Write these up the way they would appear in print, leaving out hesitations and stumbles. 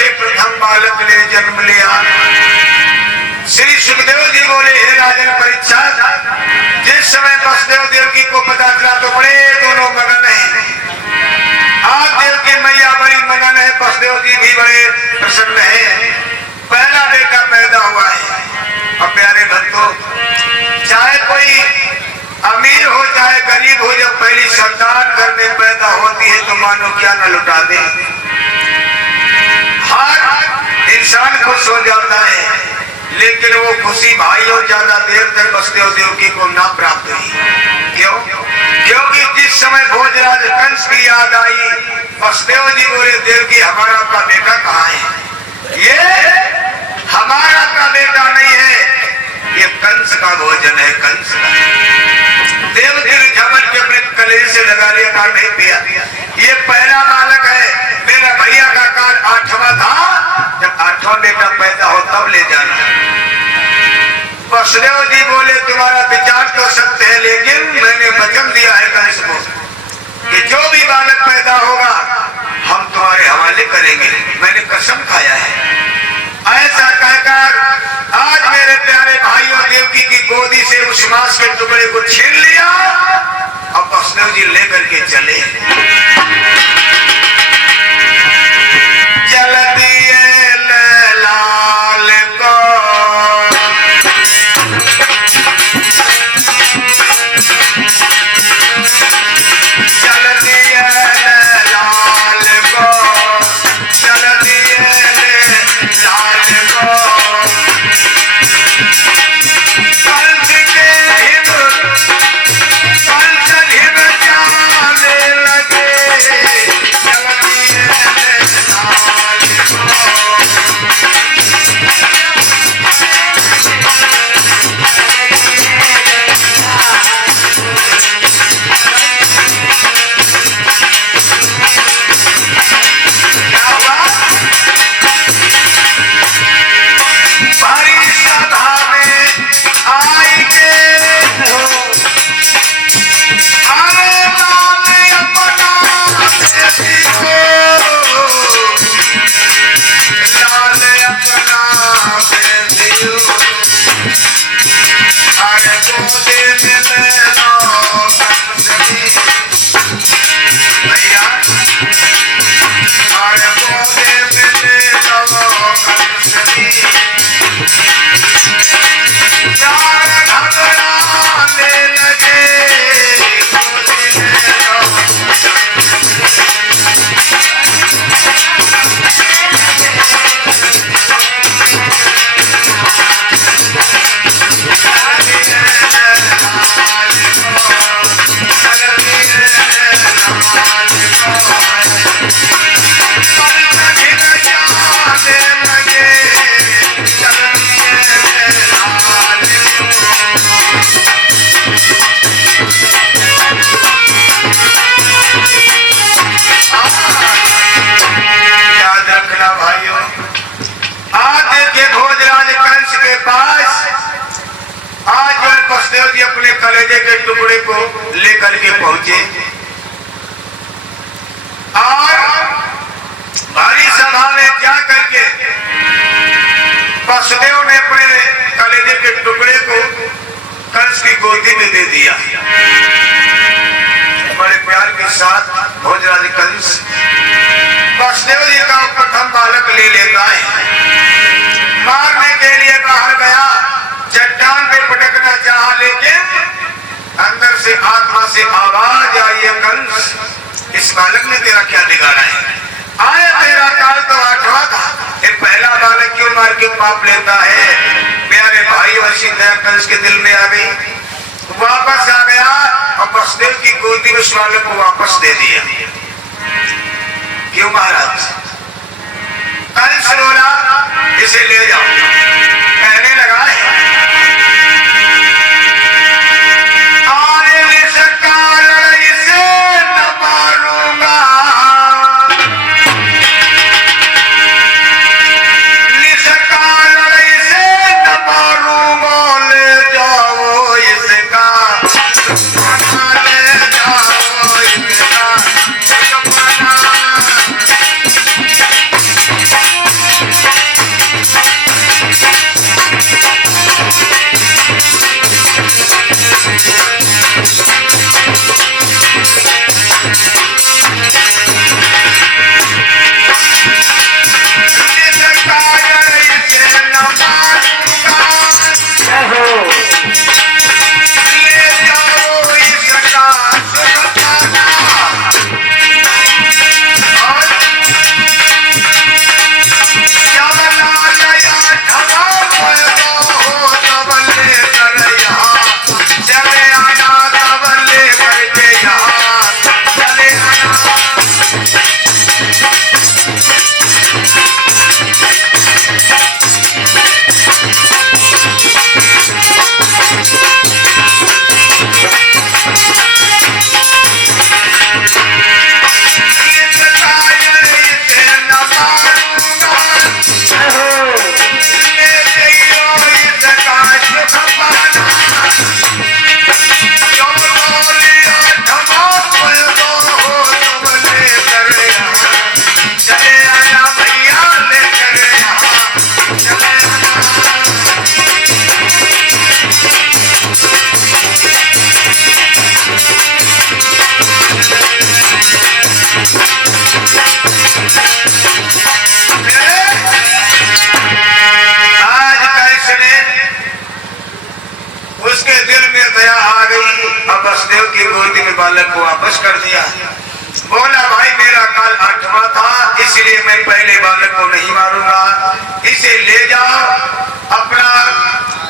से प्रथम बालक ने जन्म लिया। श्री सुखदेव जी बोले, हे राजन परीक्षित, जिस समय वसुदेव देवकी को पता चला तो बड़े दोनों मगन हैं। आप देवकी मैया बड़ी मगन है, वसुदेव जी भी बड़े प्रसन्न है। पहला बेटा पैदा हुआ है। और प्यारे भक्तों, चाहे कोई अमीर हो चाहे गरीब हो, जब पहली संतान घर में पैदा होती है तो मानो क्या न लुटा दे। हर इंसान खुश हो जाता है, लेकिन वो खुशी भाइयों ज्यादा देर तक वसुदेव देवकी को ना प्राप्त हुई। क्यों? क्योंकि जिस समय भोजराज कंस की याद आई, वसुदेव जी बोले, देवकी हमारा का बेटा कहाँ है? ये हमारा का बेटा नहीं है, ये कंस का भोजन है, कंस का। देवकी ने झपट के अपने कलेजे से लगा लिया, कहा नहीं पिया, ये पहला बालक है। मेरा भैया का काल 8वां था, जब 8वां बेटा पैदा हो तब ले जाना। वसुदेव जी बोले, तुम्हारा विचार तो सत्य है, लेकिन मैंने वचन दिया है कंस को कि जो भी बालक पैदा होगा हम तुम्हारे हवाले करेंगे, मैंने कसम खाया है। ऐसा कहकर आज मेरे प्यारे भाइयों देवकी की गोदी से उस मांस के टुकड़े को छीन लिया। अब वसुदेव जी लेकर के चले। चल दिए लाल को, चल दिए लाल को, चल दिए लाल को, कंस के हिम जाने लगे, चल दिए लाल को। क्या हुआ? भारी सभा में आई के हो, अरे लाल अपना दे दियो, लाल अपना दे दियो, अरे गोदे में ले लो कंसनी भैया, अरे गोदे में ले लो कंसनी। चार घबराने लगे, गोदी में लो। याद रखना भाइयों, आज देखे भोजराज कंस के पास आज जो वसुदेव जी अपने कलेजे के टुकड़े को लेकर के पहुंचे और भारी सभा में जा करके वसुदेव ने अपने कलेजे के टुकड़े को कंस की गोदी में दे दिया। बड़े प्यार के साथ भोजराज कंस वसुदेव जी का प्रथम बालक ले लेता है। मारने के लिए बाहर गया, चट्टान पे पटकना चाहा, लेकिन अंदर से आत्मा से आवाज आई, कंस, इस बालक ने तेरा क्या बिगाड़ा है? आए तेरा काल तो 8वां था, ये पहला बालक क्यों मार के पाप लेता है? प्यारे भाई, ऐसी दया कंस के दिल में आ गई, वापस आ गया और वसुदेव की गोदी में उस बालक को वापस दे दिया। क्यों महाराज? कंस बोला, इसे ले जाओ। कहने लगा, इसे न मारूंगा, इसे न मारूंगा, ले जाओ इसका, ले जाओ इसका। गोद में बालक को वापस कर दिया। बोला भाई मेरा काल 8वां था, इसलिए मैं पहले बालक को नहीं मारूंगा, इसे ले जाओ, अपना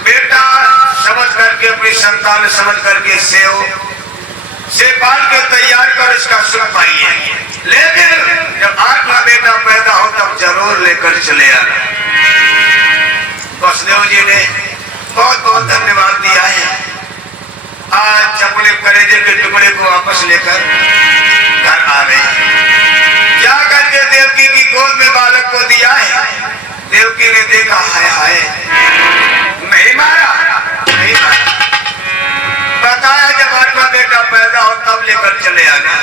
बेटा समझ करके, अपनी संतान समझ करके से पाल के तैयार कर, इसका सुख पाइए। लेकिन जब 8वां बेटा पैदा हो तब जरूर लेकर चले आना। वसुदेव जी ने बहुत बहुत धन्यवाद दिया है। आज अपने कलेजे के टुकड़े को वापस लेकर घर आ गए। जा करके देवकी की गोद में बालक को दिया है। देवकी ने देखा, हाय हाय, नहीं मारा, नहीं मारा। बताया जब 8वां बेटा पैदा हो तब लेकर चले आना।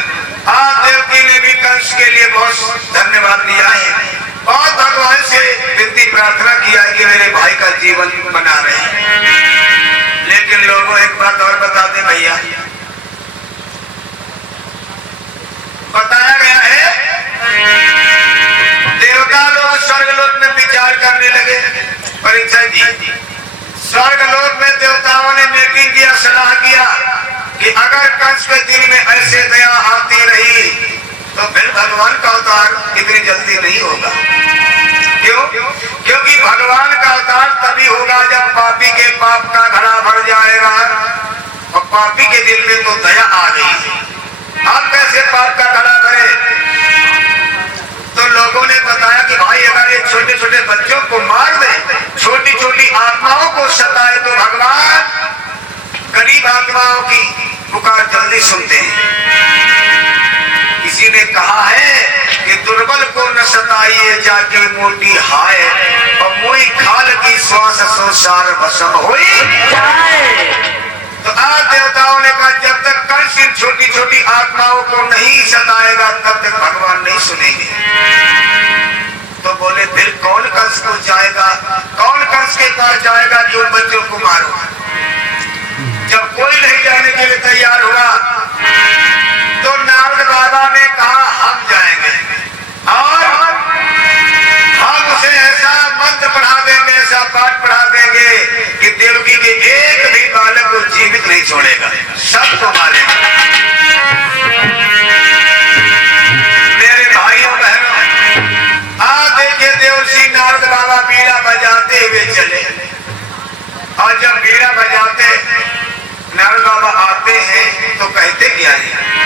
आज देवकी ने भी कंस के लिए बहुत धन्यवाद दिया है, बहुत भगवान से विनती प्रार्थना किया है कि मेरे भाई का जीवन बना रहे। लेकिन लोगों एक बात और बता दें भैया, बताया गया है देवता लोग स्वर्गलोक में विचार करने लगे। परीक्षा जी, स्वर्गलोक में देवताओं ने मीटिंग किया, सलाह किया कि अगर कंस के दिल में ऐसे दया आती रही तो फिर भगवान का अवतार इतनी जल्दी नहीं होगा। क्यों? क्योंकि भगवान का अवतार तभी होगा जब पापी के पाप का घड़ा भर जाएगा, और पापी के दिल में तो दया आ गई। आप कैसे पाप का घड़ा भरे? तो लोगों ने बताया कि भाई अगर ये छोटे छोटे बच्चों को मार दे, छोटी छोटी आत्माओं को सताए, तो भगवान गरीब आत्माओं की पुकार जल्दी सुनते हैं। किसी ने कहा है कि दुर्बल को न सताइए जाके मोटी हाय, और मोई खाल की श्वास संसार भस्म होई जाए। तो आज देवताओं ने कहा जब तक कंस इन छोटी छोटी आत्माओं को नहीं सताएगा तब तक भगवान नहीं सुनेंगे। तो बोले फिर कौन कंस को जाएगा, कौन कंस के पास जाएगा जो बच्चों को मारो? जब कोई नहीं जाने के लिए तैयार हुआ तो नारद बाबा ने कहा हम जाएंगे, और हम उसे ऐसा मंत्र पढ़ा देंगे, ऐसा पाठ पढ़ा देंगे कि देवकी के एक भी बालक को जीवित नहीं छोड़ेगा, सबको मारेगा। मेरे भाइयों बहनों, आज देखिए देवर्षि नारद बाबा बीड़ा बजाते हुए चले, और जब बीड़ा बजाते नारद बाबा आते हैं तो कहते क्या है?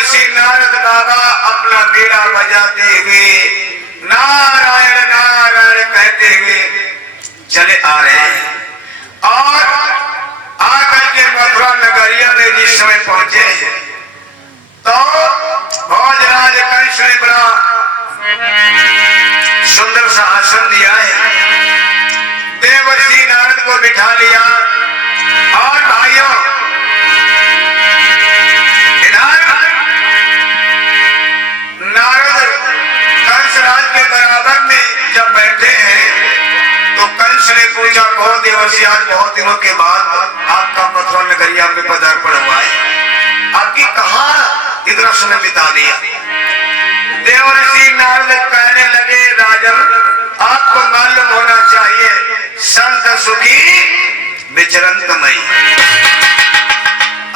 ऋषि नारद बाबा अपना बीड़ा बजाते हुए नारायण नारायण कहते हुए चले आ रहे हैं और आकर के मथुरा नगरिया में जिस समय पहुंचे तो भोजराज कंस ने बड़ा सुंदर सा आसन दिया है। देवर्षि नारद को बिठा लिया और भाइयों नारद कंसराज के बराबर में जब बैठे हैं तो कंस ने पूछा, कहो देवर्षि, आज बहुत दिनों के बाद आपका मथुरा नगरिया में पदार्पण हुआ है, आपकी कहाँ इतना समय बिता दिया। देवर्षि नारद कहने लगे, राजन आपको मालूम होना चाहिए संत सुखी विचरंतमयी।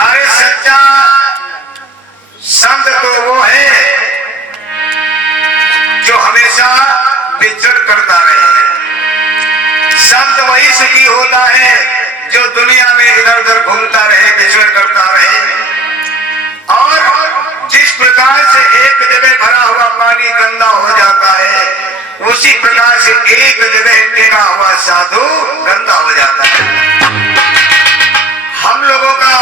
अरे सच्चा संत तो वो है जो हमेशा विचरण करता रहे। संत वही सुखी होता है जो दुनिया में इधर उधर घूमता रहे, विचरण करता रहे। और जिस प्रकार से एक जगह भरा हुआ पानी गंदा हो जाता है, उसी प्रकार से एक जगह टेका हुआ साधु गंदा हो जाता है। हम लोगों का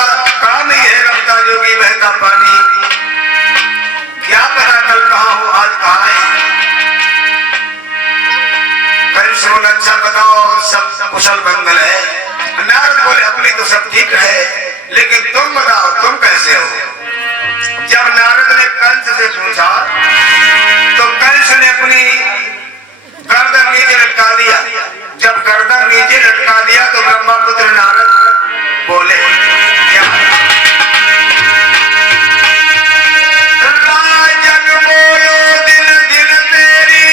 काम ही है रमता जोगी बहता पानी, क्या पता कल कहाँ हो आज कहाँ है। कंस बोले, अच्छा बताओ सब कुशल मंगल है। नारद बोले, अपनी तो सब ठीक है, लेकिन तुम बताओ तुम कैसे हो। जब नारद ने कंस से पूछा तो कंस ने अपनी गर्दन नीचे लटका दिया। जब गर्दन नीचे लटका दिया तो ब्रह्मपुत्र नारद बोले, क्या राजन बोलो दिन दिन तेरी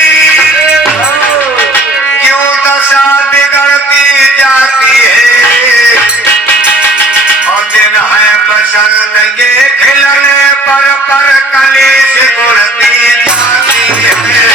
क्यों दशा बिगड़ती जाती है। और दिन है बसंत के खिलने पर कली से उड़ती जाती है।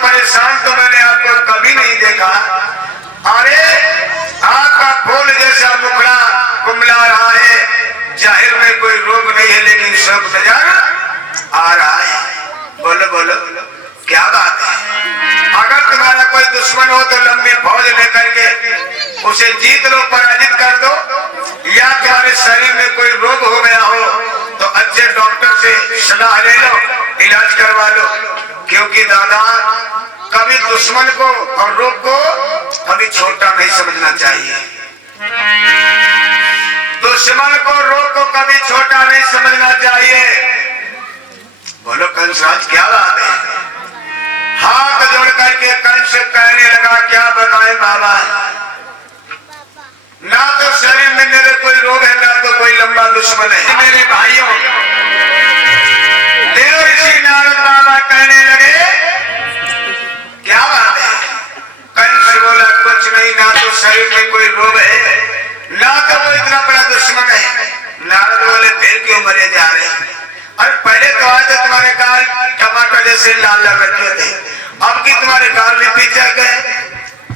परेशान तो मैंने आपको कभी नहीं देखा। अरे आपका फूल जैसा मुखड़ा कुमला रहा है, जाहिर में कोई रोग नहीं है, लेकिन सब नजर आ रहा है। बोलो बोलो क्या बात है। अगर तुम्हारा कोई दुश्मन हो तो लंबी फौज लेकर के उसे जीत लो, पराजित कर दो, या तुम्हारे शरीर में कोई रोग हो गया हो तो अच्छे डॉक्टर से सलाह ले लो, इलाज करवा लो। क्योंकि दादा कभी दुश्मन को और रोग को कभी छोटा नहीं समझना चाहिए। दुश्मन को रोग को कभी छोटा नहीं समझना चाहिए। बोलो कंसराज क्या बात है। हाथ जोड़ करके कंस कहने लगा, क्या बताएं बाबा, ना तो शरीर में मेरे कोई रोग है, ना तो कोई लंबा दुश्मन है। मेरे भाइयों, देवर्षि नारद बाबा कहने लगे, क्या बात है। कंस बोला, कुछ नहीं, ना तो शरीर में कोई रोग है, ना तो वो इतना बड़ा दुश्मन है। नारद बोले फिर क्यों मरे जा रहे हैं? अरे पहले तो आए थे तुम्हारे गाल टमाटर जैसे लाल लाल रखे थे, अब की तुम्हारे गाल में पीछे गए,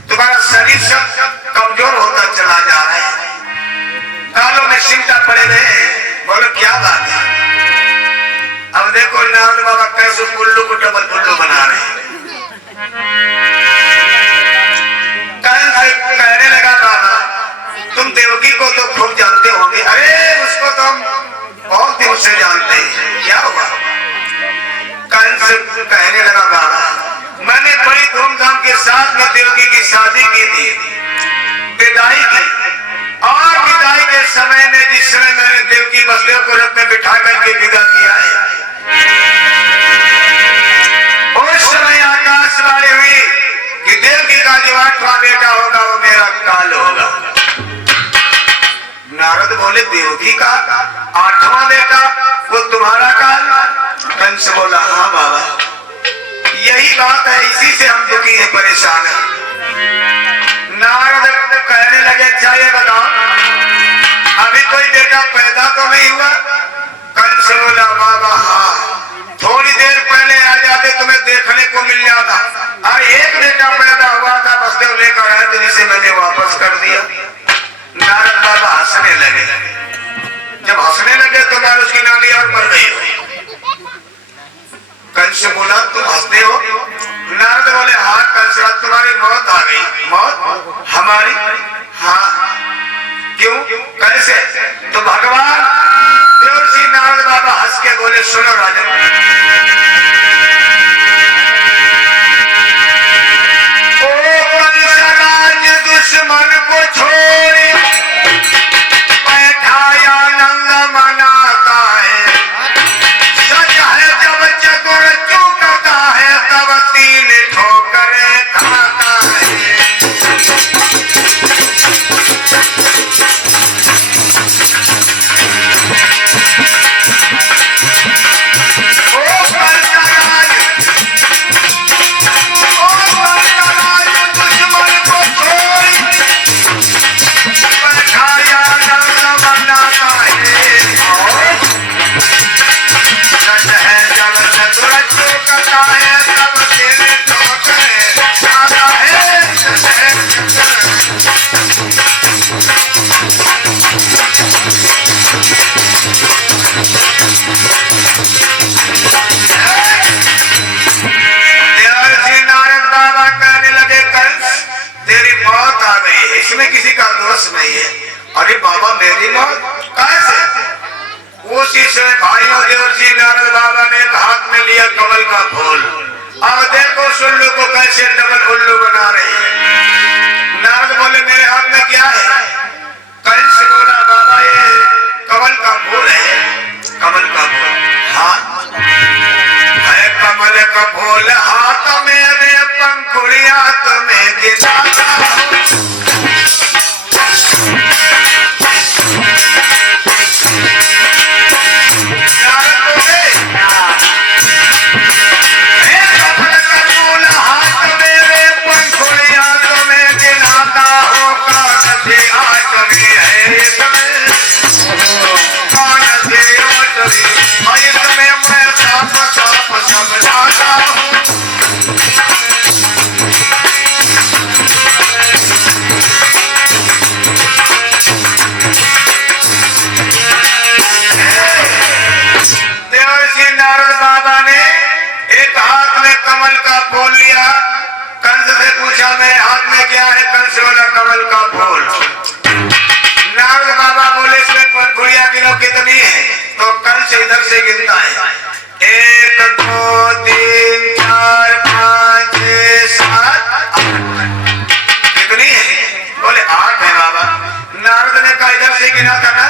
तुम्हारा शरीर सब कमजोर होता चला जा रहा है, गालों में सिमटा पड़े रहे। बोलो क्या बात है? अब देखो नारद बाबा कैसे पुल्लू को डबल पुल्लू बना रहे हैं। कहने लगा बाबा तुम देवकी को तो खूब जानते होंगे। अरे उसको तो हम बहुत दिन से जानते हैं, क्या हुआ? कंस कहने लगा बाबा मैंने बड़ी धूमधाम के साथ में देवकी की शादी की थी, विदाई की, और विदाई के समय में जिस समय मैंने देवकी बसदेव को रथ में बिठा करके विदा किया है, उस समय आकाशवाणी हुई कि देवकी का जो 8वां बेटा होगा वो मेरा काल होगा। नारद बोले देवकी का 8वां बेटा वो तुम्हारा काल? कंस बोला हाँ बाबा यही बात है, इसी से हम दुखी है, परेशान है। नारद कहने लगे अच्छा ये बताओ अभी कोई बेटा पैदा तो नहीं हुआ? कंस बोला बाबा हाँ थोड़ी देर पहले आ जाते तुम्हें देखने को मिल जाता, और एक बेटा पैदा हुआ था बसदेव लेकर आए थे जिसे मैंने वापस कर दिया। नारद बाबा हंसने लगे, जब हंसने लगे तो मैं उसकी नानी और मर गई हो। कंस बोला तुम हंसते हो? नारद बोले हाँ कंस तुम्हारी मौत आ गई। मौत हमारी? हाँ क्यों कैसे? तो भगवान देवर्षि नारद बाबा हंस के बोले सुनो राजन, ओ कंसराज दुश्मन को छोड़ बैठाया नंद मनाता है, सच है जब चतुर चूकता है तब 3 ठोकरें खाता है। इसमें किसी का दोष नहीं है। अरे बाबा मेरी मौत कैसे? उसी समय भाइयों देवर्षि नारद बाबा ने हाथ में लिया कमल का फूल, अब देखो सुल्लू को कैसे डबल उल्लू बना रहे हैं। नारद बोले मेरे हाथ में क्या है? कंस बोला बाबा ये कमल का फूल है। कमल का फूल? हाँ है कमल का फूल हाथ मेरे पंखुड़िया तुम्हें गिराता मेरे हाथ में क्या है? कंस बोला कमल का फूल। नारद बाबा बोले इसमें पंखुड़ियां गिनो कितनी है? तो कंस इधर से गिनता है 1 2 3 4 5 6 7 8। कितनी है? बोले 8 है बाबा। नारद ने कहा इधर से गिना था ना?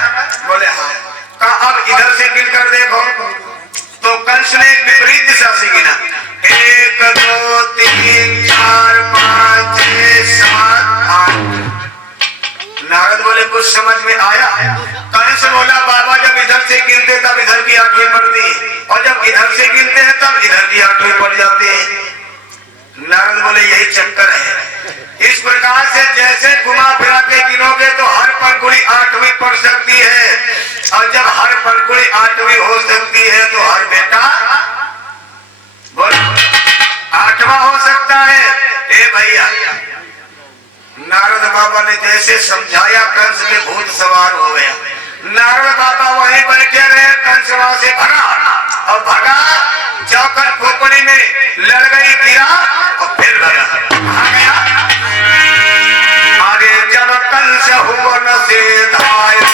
बोले हाँ। कहा अब इधर से गिन कर देखो। तो कंस ने विपरीत दिशा से गिना 1 2 3 4 5 6 7 8। नारद बोले कुछ समझ में आया? कंस बोला बाबा जब इधर से गिनते तब इधर की आंखें पड़ती है, और जब इधर से गिनते हैं तब इधर की आंखें पड़ जाती है। नारद बोले यही चक्कर है। इस प्रकार से जैसे घुमा फिरा के गिनोगे तो हर पंखुड़ी बाबा ने जैसे समझाया कंस के भूत सवार हो गया। नारद बाबा वहीं बैठे रहे, कंस वहां से भगा और भगा चौकर खोपड़ी में लड़ गई, गिरा और फिर गया। कहाँ गया? अरे जब कंस हुआ न से धायो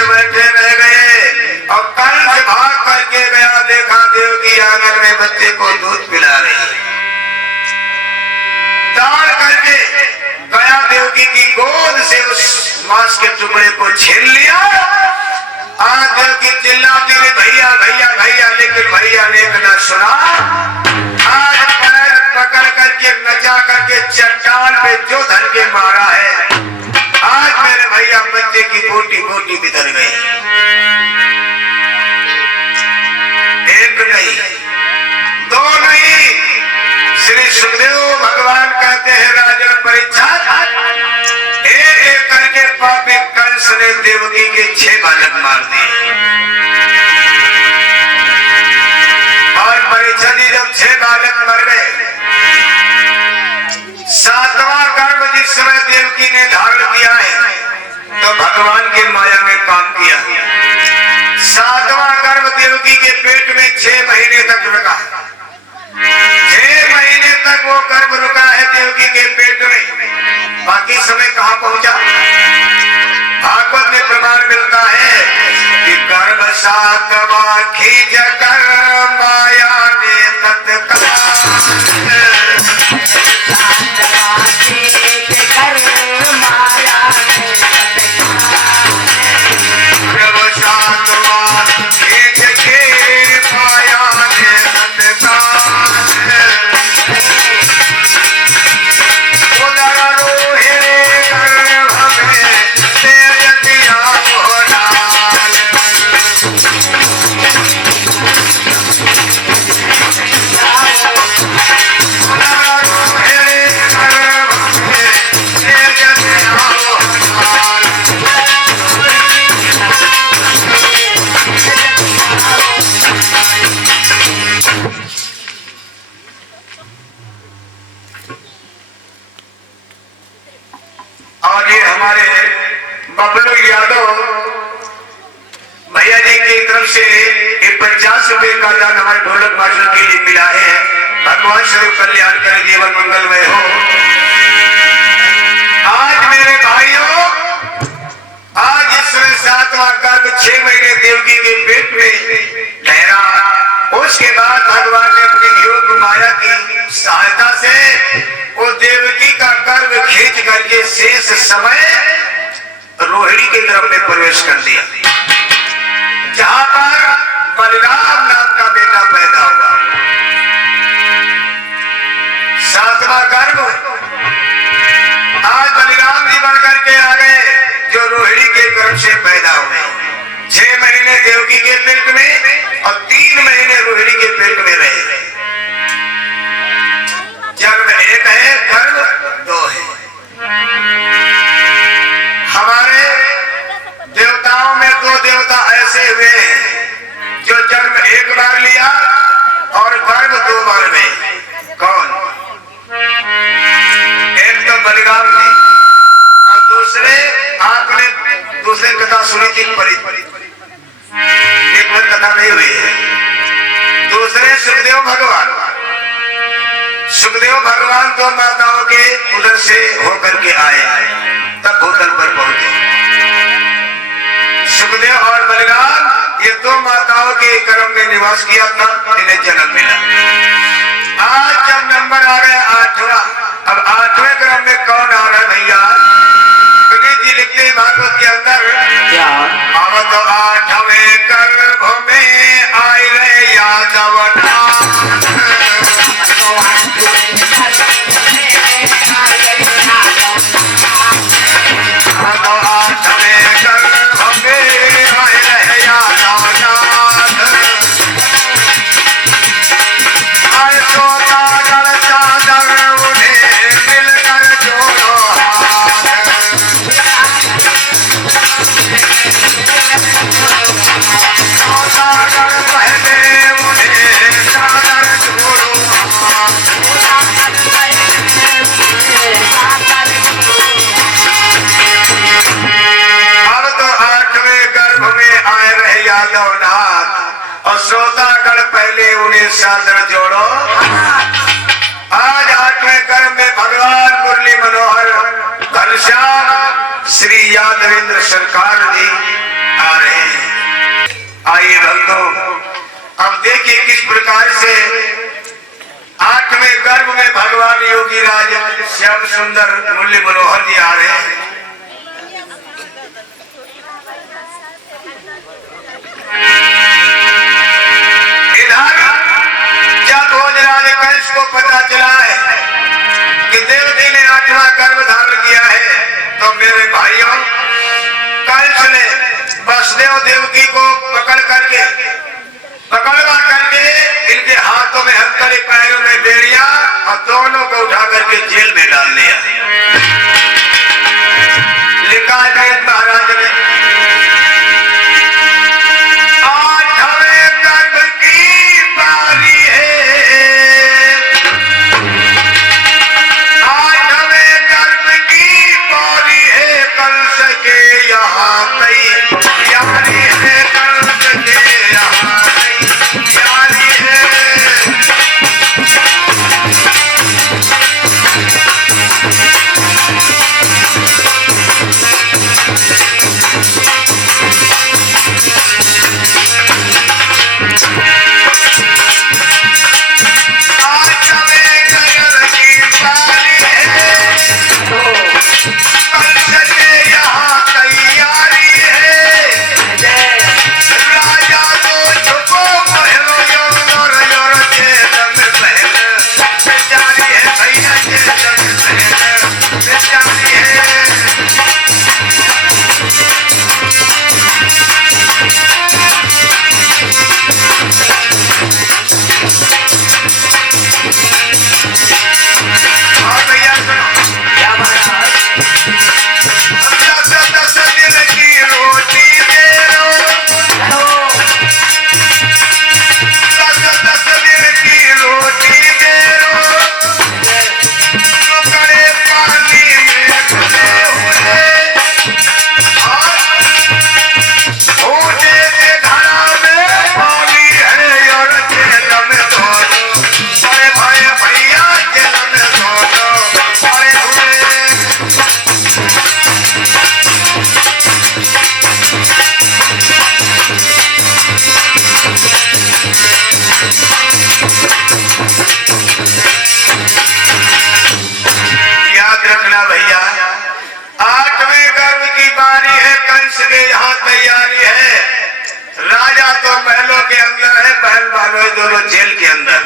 बैठे रह गए और कंस भाग करके गया, देखा देव की आंगन में बच्चे को दूध पिला रही, दौड़ करके गया देवकी की गोद से उस मांस के टुकड़े को छीन लिया। आज देवकी चिल्लाती रही भैया भैया भैया, लेकिन भैया ने ना सुना। आज पैर पकड़ करके नचा करके चट्टान पे जो धर के मारा है, आज मेरे भैया बच्चे की बोटी बोटी बितर गई। एक नहीं दो नहीं, श्री सुखदेव भगवान कहते हैं राजन परीक्षा, एक एक करके पापी कंस ने देवकी के 6 बालक मार दिए। और परीक्षा जी जब 6 बालक मर गए, 7वां गर्भ जिस समय देवकी ने धारण किया है तो भगवान के माया में काम किया। 7वां गर्भ देवकी के पेट में 6 महीने तक रुका। 6 महीने तक वो गर्भ रुका है देवकी के पेट में, बाकी समय कहाँ पहुंचा? भागवत में प्रमाण मिलता है कि गर्भ 7वां खींच कर माया ने तत्काल बबलू यादव भैया जी की तरफ से 50 रुपए का दान हमारे ढोलक मास्टर के लिए मिला है। भगवान स्वरूप कल्याण कर, जीवन मंगलमय हो। आज मेरे भाइयों, आज इसमें 7वां गर्भ 6 महीने देवकी के पेट में ठहरा। उसके बाद भगवान ने अपनी योग माया की सहायता से वो देवकी का गर्भ खींच करके शेष समय रोहिणी के गर्भ में प्रवेश कर दिया, जहां पर बलराम नाम का बेटा पैदा हुआ। 7वां गर्भ आज बलराम जी बन करके आ गए, जो रोहिणी के गर्भ से पैदा हुए। 6 महीने देवकी के पेट में और 3 महीने रोहिणी के पेट में रहे। जन्म एक है, गर्भ 2 है। हमारे देवताओं में 2 देवता ऐसे हुए हैं जो जन्म एक बार लिया और गर्भ 2 बार में। कौन? एक तो बलराम जी और दूसरे, आपने दूसरे कथा सुनी थी, एक बार कथा नहीं हुई है। दूसरे सुखदेव भगवान। सुखदेव भगवान 2 माताओं के उधर से होकर के आए, तब भूतल पर पहुंचे। सुखदेव और बलराम ये 2 माताओं के गर्भ में निवास किया था, इन्हें जन्म मिला। आज जब नंबर आ गया 8वां, अब 8वें गर्भ में कौन आ रहा है भैया? पुनीत जी लिखते हैं भागवत के अंदर, अब तो 8वें गर्भ में आए रहे यादव सादर जोड़ो। आज 8वें गर्भ में भगवान मुरली मनोहर घनश्याम श्री यादवेंद्र सरकार जी आ रहे हैं। आइए भक्तों, अब देखिए किस प्रकार से 8वें गर्भ में भगवान योगी राज श्याम सुंदर मुरली मनोहर जी आ रहे हैं। को पता चला है कि देवती ने 8वां गर्भ धारण किया है, तो मेरे भाइयों, कंस ने वसुदेव देवकी को पकड़वा करके इनके हाथों में हथकड़ी, पैरों में बेड़ियां और दोनों को उठा करके जेल में डाल दिया। लिखा है महाराज ने, 8वें गर्भ की बारी है, के अंदर है, बहन भानों दोनों जेल के अंदर।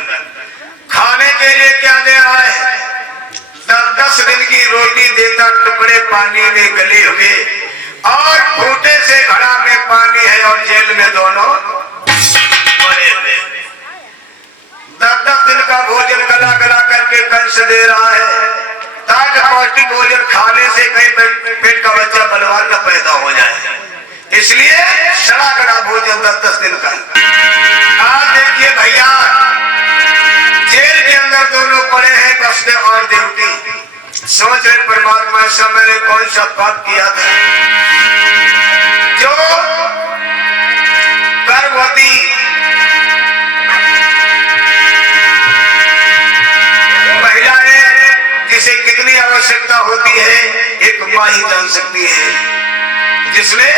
खाने के लिए क्या दे रहा है? 10 दिन की रोटी देता, टुकड़े पानी में गले हुए, और खूंटे से घड़ा में पानी है, और जेल में दोनों पड़े हुए। 10 दिन का भोजन गला गला करके कंस दे रहा है, ताकि पौष्टिक भोजन खाने से कहीं पेट का बच्चा बलवान न पैदा हो जाए, इसलिए सड़ा गड़ा भोजन 10 दिन का। आज देखिए भैया, जेल के अंदर दोनों पड़े हैं, वसुदेव और देवकी। सोच रहे परमात्मा ऐसा मैंने कौन सा पाप किया था जो गर्भवती महिलाएं, जिसे कितनी आवश्यकता होती है, एक माँ ही जान सकती है, जिसने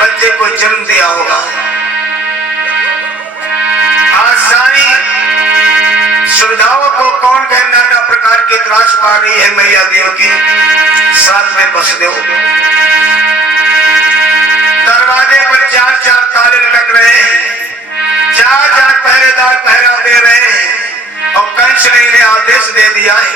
बच्चे को जन्म दिया होगा। आज सारी सुविधाओं को कौन कहे, नाना प्रकार की त्रास पा रही है मैया देव की, साथ में वसुदेव। दरवाजे पर 4 ताले लटक रहे हैं, 4 पहरेदार पहरा दे रहे हैं, और कंस ने इन्हें आदेश दे दिया है